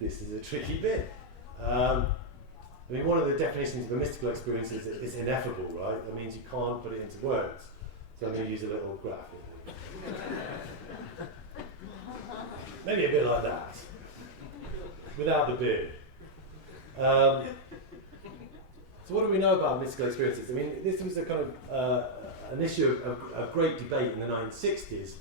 this is a tricky bit. I mean, one of the definitions of a mystical experience is it's ineffable, right? That means you can't put it into words. So I'm going to use a little graphic. Maybe a bit like that, without the beard. So what do we know about mystical experiences? I mean, this was a kind of an issue of great debate in the 1960s.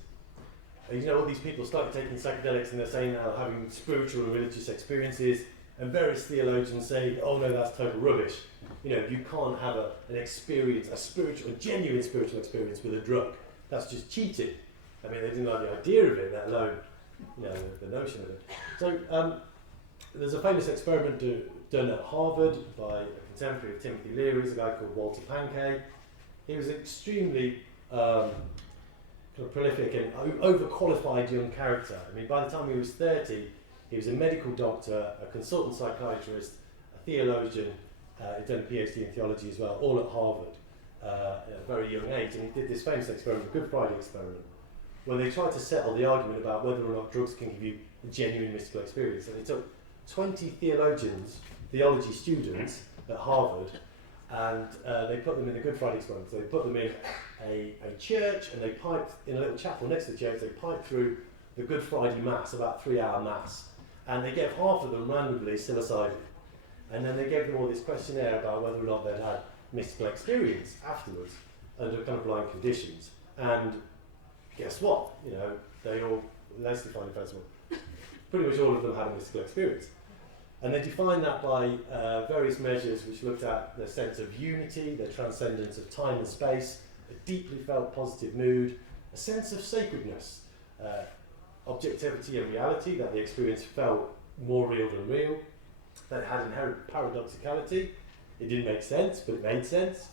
You know, all these people started taking psychedelics and they're saying now having spiritual and religious experiences, and various theologians say, oh no, that's total rubbish. You know, you can't have an experience, a genuine spiritual experience with a drug. That's just cheating. I mean, they didn't like the idea of it, let alone, you know, the notion of it. So there's a famous experiment done at Harvard by a contemporary of Timothy Leary's, a guy called Walter Pankey. He was an extremely kind of prolific and overqualified young character. I mean, by the time he was 30, he was a medical doctor, a consultant psychiatrist, a theologian, he'd done a PhD in theology as well, all at Harvard at a very young age. And he did this famous experiment, the Good Friday experiment, where they tried to settle the argument about whether or not drugs can give you a genuine mystical experience. And they took 20 theology students at Harvard, and they put them in the Good Friday experiment. So they put them in a church, and they piped, in a little chapel next to the church, they piped through the Good Friday Mass, about 3-hour Mass. And they gave half of them randomly psilocybin. And then they gave them all this questionnaire about whether or not they'd had mystical experience afterwards under kind of blind conditions. And guess what? You know, let's define it first of all. Pretty much all of them had a mystical experience. And they defined that by various measures which looked at their sense of unity, their transcendence of time and space, a deeply felt positive mood, a sense of sacredness, objectivity and reality, that the experience felt more real than real, that it had inherent paradoxicality, it didn't make sense, but it made sense,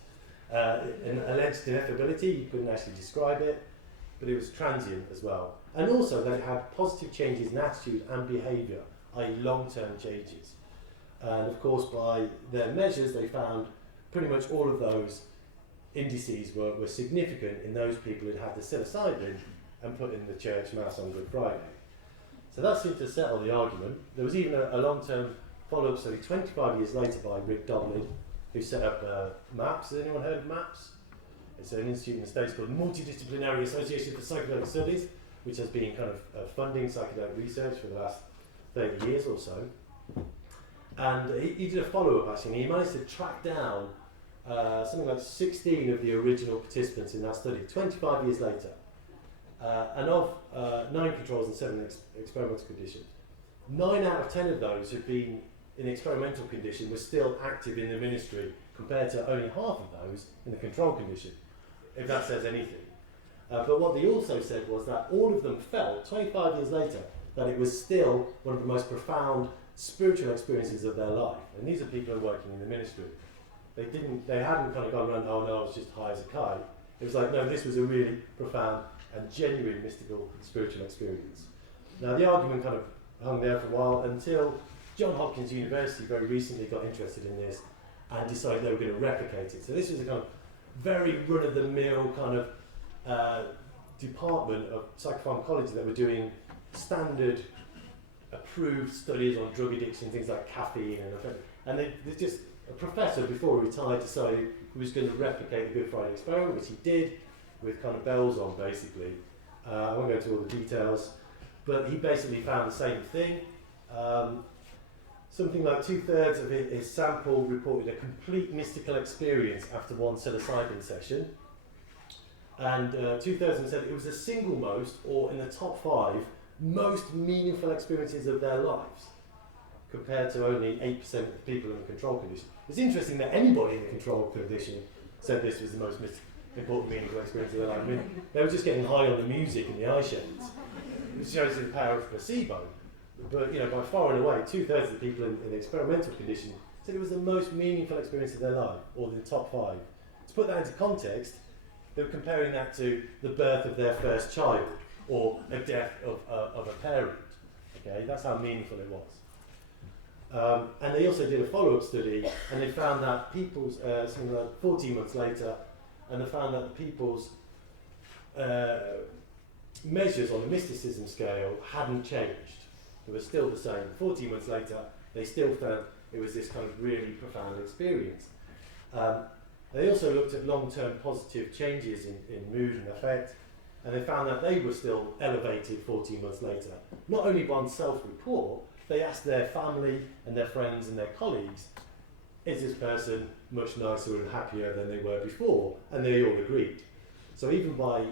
an alleged ineffability, you couldn't actually describe it, but it was transient as well, and also that it had positive changes in attitude and behaviour, i.e. long-term changes. And of course by their measures they found pretty much all of those indices were significant in those people who'd had the psilocybin and put in the church mass on Good Friday. So that seemed to settle the argument. There was even a long-term follow-up study 25 years later by Rick Doblin, who set up MAPS. Has anyone heard of MAPS? It's an institute in the States called the Multidisciplinary Association for Psychedelic Studies, which has been kind of funding psychedelic research for the last 30 years or so. And he did a follow-up actually, and he managed to track down something like 16 of the original participants in that study, 25 years later. And of 9 controls and 7 experimental conditions, 9 out of 10 of those who'd been in experimental condition were still active in the ministry, compared to only half of those in the control condition, if that says anything. But what they also said was that all of them felt, 25 years later, that it was still one of the most profound spiritual experiences of their life. And these are people who are working in the ministry. They hadn't kind of gone around, oh no, I was just high as a kite. It was like, no, this was a really profound and genuine mystical spiritual experience. Now the argument kind of hung there for a while until Johns Hopkins University very recently got interested in this and decided they were going to replicate it. So this was a kind of very run-of-the-mill kind of department of psychopharmacology that were doing standard approved studies on drug addiction, things like caffeine and they just, a professor before he retired decided he was going to replicate the Good Friday experiment, which he did, with kind of bells on basically. I won't go into all the details, but he basically found the same thing. Something like 2/3 of his sample reported a complete mystical experience after one psilocybin session, and 2/3 of them said it was the single most, or in the top 5, most meaningful experiences of their lives, compared to only 8% of the people in the control condition. It's interesting that anybody in the control condition said this was the most important, meaningful experience of their life. I mean, they were just getting high on the music and the eye shades, which shows the power of placebo. But you know, by far and away, 2/3 of the people in the experimental condition said it was the most meaningful experience of their life, or the top 5. To put that into context, they were comparing that to the birth of their first child, or a death of a parent. Okay, that's how meaningful it was. And they also did a follow-up study, and they found that people's, something like 14 months later, and they found that people's measures on the mysticism scale hadn't changed. It was still the same. 14 months later, they still found it was this kind of really profound experience. They also looked at long-term positive changes in mood and affect, and they found that they were still elevated 14 months later. Not only by self-report, they asked their family and their friends and their colleagues, is this person much nicer and happier than they were before? And they all agreed. So even by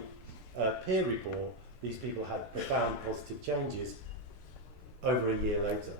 peer report, these people had profound positive changes over a year later.